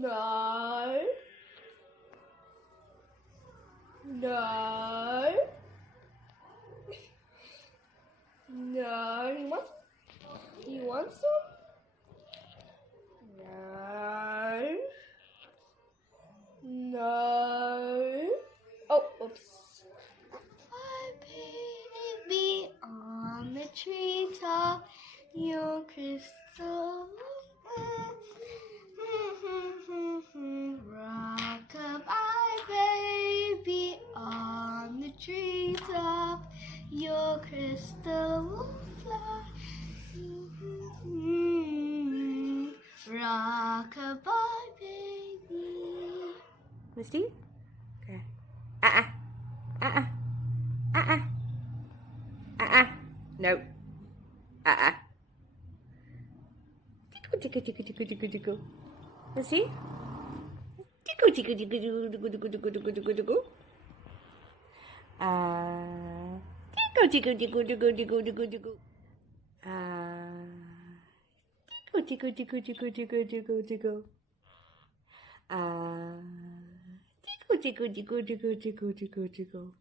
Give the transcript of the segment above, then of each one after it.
No. No. No. You want some? No. No. Oh, oops. Hi, baby, on the treetop, your crystal. Rock-a-bye, baby, on the treetop, your crystal will fly. Rock-a-bye, baby. Misty? Okay. No. Tickle, tickle, tickle, tickle, tickle, tickle. Misty? Tickle, tickle, tickle, tickle, tickle, tickle, tickle, tickle, tickle. Tickle, tickle, tickle, tickle, tickle, tickle, tickle. Tickle, tickle, tickle, tickle, tickle, tickle. Tickle, tickle, tickle, tickle, tickle, tickle.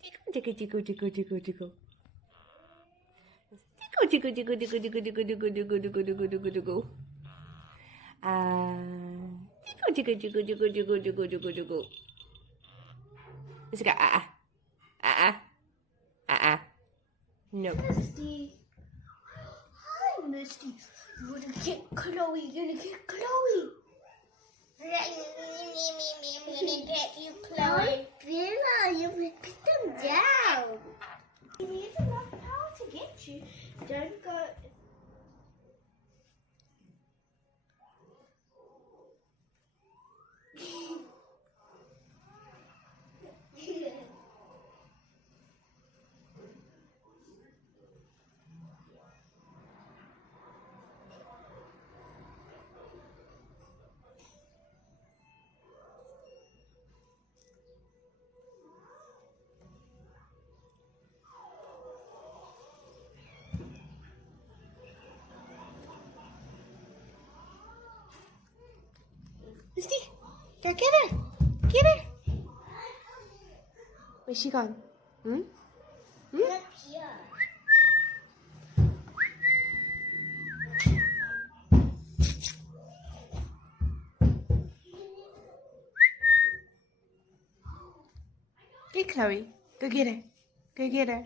Tickle, tickle, tickle, tickle, tickle. Tickle, tickle, tickle, tickle, tickle, tickle, tickle, tickle, tickle, tickle, tickle, tickle. Tickle, tickle, tickle, tickle, tickle, tickle, tickle. It's got no. Misty. Hi, Misty. You wanna get Chloe? You're gonna get Chloe. I'm gonna get you, Chloe. Bella, you will put them down. You need enough power to get you. Don't go. Misty, go get her. Get her. Where's she gone? Up here. Hey, Chloe. Go get her. Go get her.